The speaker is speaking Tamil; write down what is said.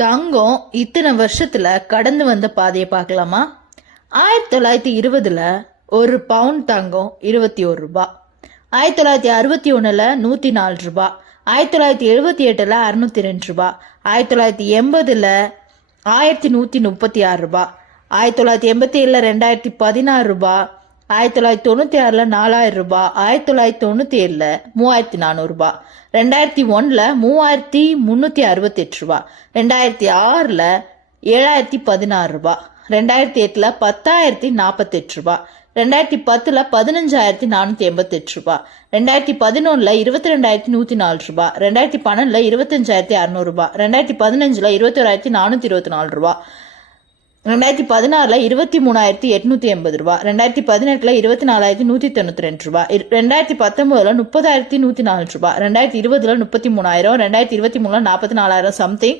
தங்கம் இத்தனை வருஷத்துல கடந்து வந்த பாதையை பார்க்கலாமா? 1920ல் ஒரு பவுன் தங்கம் 21 ரூபாய், 1961ல் 104 ரூபாய், 1978ல் 602 ரூபாய், 1980ல் 1136 ரூபாய், 1987ல் 2016 ரூபாய், 1996ல் 4000 ரூபாய், 1997ல் 3400 ரூபாய், 2001ல் 3368 ரூபாய், 2006ல் 7016 ரூபாய், 2008ல் 10048 ரூபாய், 2010ல் 15488 ரூபாய், 2011ல் 22104 ரூபாய், 2012ல் 25600 ரூபாய், 2015ல் 21424 ரூபாய், 2016ல் 23880 ரூபாய், 2018ல் 24192 ரூபாய், 2019ல் 30104 ரூபாய், 2020ல் 33000, 2023ல் 44000 சம்திங்,